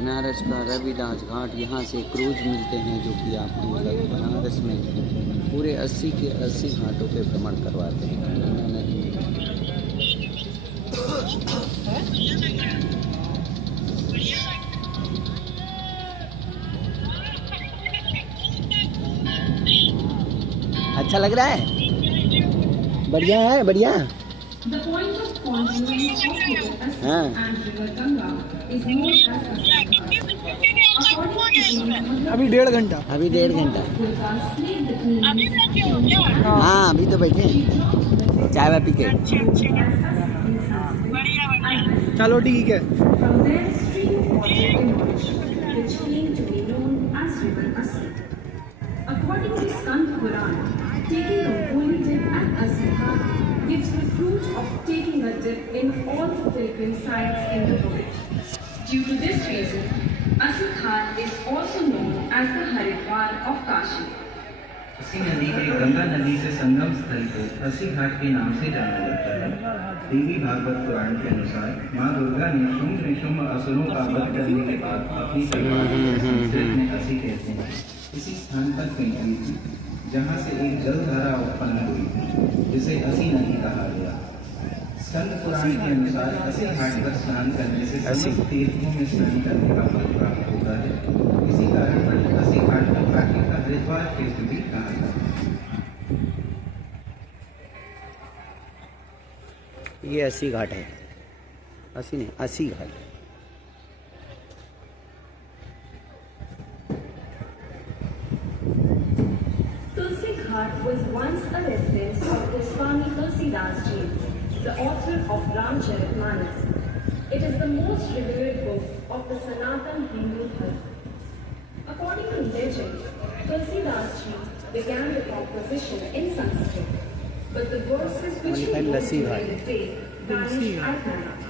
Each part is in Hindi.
बनारस का रविदास घाट, यहाँ से क्रूज मिलते हैं जो कि आपको बनारस में पूरे 80 के 80 घाटों पे भ्रमण करवाते हैं। यमुना नदी अच्छा लग रहा है, बढ़िया है, बढ़िया। हाँ अभी 1.5 घंटा। अभी 1.5 घंटा। हाँ अभी तो बैठे हैं चाय वाय पी के। चलो ठीक है। According to Skand Puran, taking a holy dip at Asikha gives the fruit of taking a dip in all the pilgrim sites in the world. Due to this reason, Asikha is also known as the Haridwar of Kashi. अस्सी नदी के गंगा नदी से संगम स्थल को अस्सी घाट के नाम से जाना जाता है। देवी भागवत पुराण के अनुसार मां दुर्गा ने शुम्भ असुरों का वध करने के बाद अपनी तलवार संस्कृत में अस्सी कहते हैं इसी स्थान पर फेंक दी थी, जहाँ से एक जलधारा उत्पन्न हुई थी जिसे अस्सी नदी कहा गया। स्कंद पुराण के अनुसार अस्सी घाट पर स्नान करने से समस्त तीर्थों में स्नान करने का फल प्राप्त होता है। इसी कारण अस्सी घाट को घाटी का हरिद्वार क्षेत्र भी कहा जाता है। ये 80 घाट है, 80 नहीं 80 घाट। Tulsi Ghat was once a residence of the Swami Tulsidas Ji, the author of Ramcharitmanas. It is the most revered book of the Sanatan Hindu Dharma. According to legend, Tulsidas Ji began the composition in Sanskrit, but the verses which he wrote during the day vanished at night.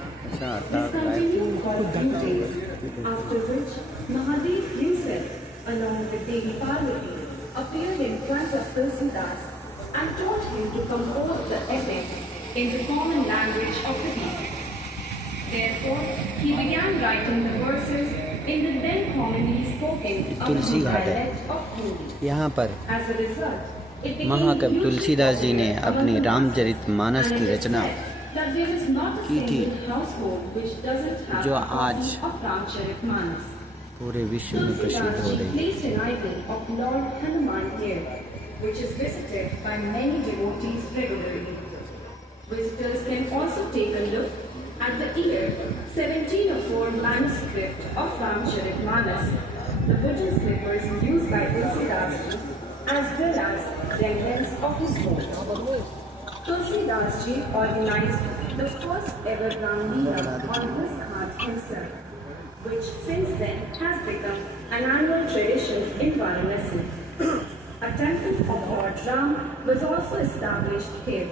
This continued for a few days, after which Mahadev himself, along with Devi Parvati, appeared in front of Tulsidas and taught him to compose the epic in the common language of the people. Therefore, he began writing the verses in the then commonly spoken Tulsi Ghat dialect of Hindi. यहाँ पर As a result, it became महाकवि used तुलसीदास जी ने among अपनी the रामचरितमानस and की it is Rachna said that there is not a की थी, single household which doesn't have जो a copy आज of Ramcharitmanas. पूरे विश्व में प्रसिद्ध हो Tulsidas रही है। placed an idol of Lord Hanuman here, which is visited by many devotees regularly. Visitors can also take a look at the year 1704 manuscript of Ramcharitmanas, the wooden slippers used by Tulsidas, as well as remnants of his home. Tulsidas Ji organized the first ever Ram Leela on this ghat himself, which since then has become an annual tradition in Varanasi. A temple of Lord Ram was also established here.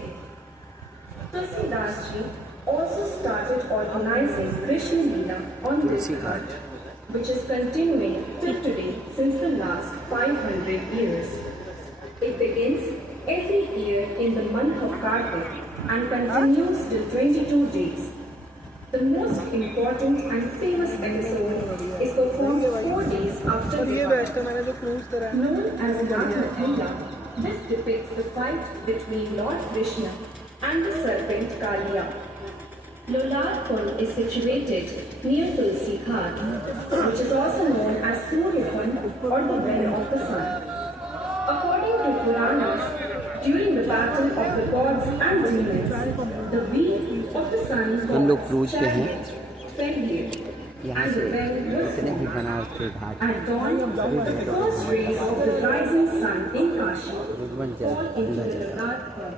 Tulsidas Ji also started organizing Krishna Leela on this ghat, which is continuing till today since the last 500 years. It begins every year in the month of Kartik and continues till 22 days. The most important and famous episode is performed 4 days after the ghat. Known as Natha, this depicts the fight between Lord Krishna and the serpent Kaliya. Lolar Kund is situated near Tulsi Ghat, which is also known as Surya Kund or the well of the sun. According to Puranas, during the battle of the gods and demons, the wheel of the sun हम लोग क्रूज पे हैं। fell here. यहाँ से जितने भी बनारस के घाट At dawn, the first rays of the rising sun in Kashi रुद्वन fall जल into गंगा the जल Ghat Kund.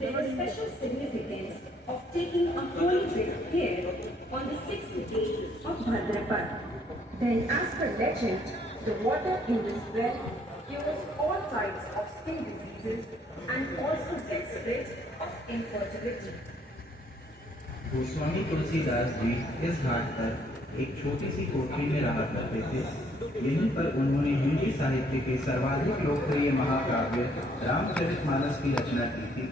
There is special significance of taking a holy trip here on the 6th day of Bhadrapad. Then, as per legend, the water in this well cures all types of skin diseases and also gets rid of infertility. Goswami Tulsidas ji इस घाट पर एक छोटी सी कोठरी में रहा करते थे। यहीं पर उन्होंने हिंदी साहित्य के सर्वाधिक लोकप्रिय महाकाव्य रामचरितमानस की रचना की थी,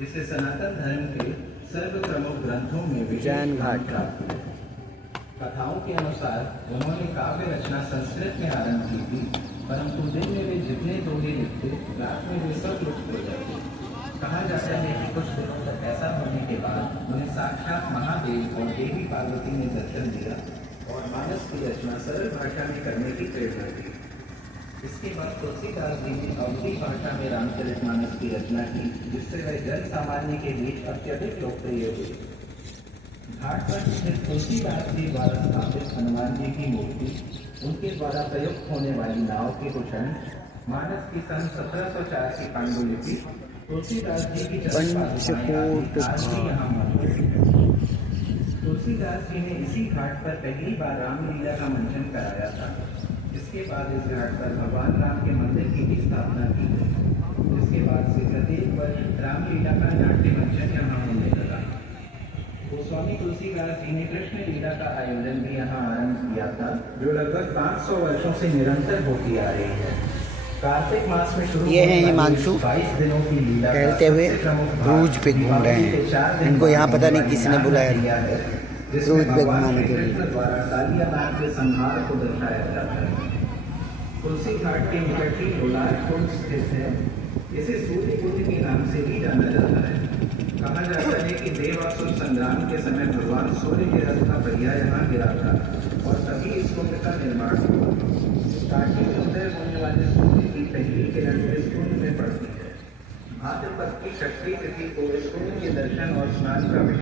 जिसे सनातन धर्म के सर्व प्रमुख ग्रंथों में जैन घाट का कथाओं के अनुसार उन्होंने काव्य रचना संस्कृत में आरंभ की थी, परंतु दिन में वे जितने दोहे लिखते, रात में वे सब लुप्त हो जाते। कहा जाता है कि कुछ दिनों तक ऐसा होने के बाद उन्हें साक्षात महादेव और देवी पार्वती ने दर्शन दिया और मानस की रचना सरल भाषा में करने की प्रेरणा दी। इसके बाद तुलसीदास जी ने अवधी भाषा में रामचरितमानस की रचना की, जिससे वह जन सामान्य के बीच अत्यधिक लोकप्रिय हुई। घाट पर स्थित तुलसीदास जी द्वारा स्थापित हनुमान जी की मूर्ति, उनके द्वारा प्रयुक्त होने वाली नाव के कुछ अंश, मानस की सन 1704 की पांडुलिपि, तुलसीदास जी की पंचकोट आज भी यहाँ मौजूद है। तुलसीदास जी ने इसी घाट पर पहली बार रामलीला का मंचन कराया था। इसके बाद इस घाट पर भगवान राम के मंदिर की भी स्थापना की गई। इसके बाद से प्रत्येक वर्ष रामलीला का नाट्य मंचन यहाँ होने लगा। गोस्वामी तुलसीदास जी ने कृष्ण लीला का आयोजन भी यहाँ आरंभ किया था, जो लगभग 500 वर्षों से निरंतर होती आ रही है। कार्तिक मास में शुरू ये हैं हिमांशु 22 दिनों की लीला टहलते हुए क्रूज पे घूम रहे हैं। इनको यहाँ पता नहीं किसने बुलाया है क्रूज पे घुमाने के लिए। द्वारा कालियानाग के संहार को दर्शाया जाता है। तुलसी घाट के निकट ही लोलार कुंड स्थित है। इसे सूर्य कुंड के नाम से भी जाना जाता है। कहा जाता है कि देवासुर संग्राम के समय भगवान सूर्य के रथ का पहिया यहाँ गिरा था और तभी इस कुंड का निर्माण हुआ। काटी में उदय होने वाले सूर्य की पहली किरण इस कुंड में पड़ती है। भाद्रपद की षष्ठी तिथि को इस कुंड के दर्शन और स्नान का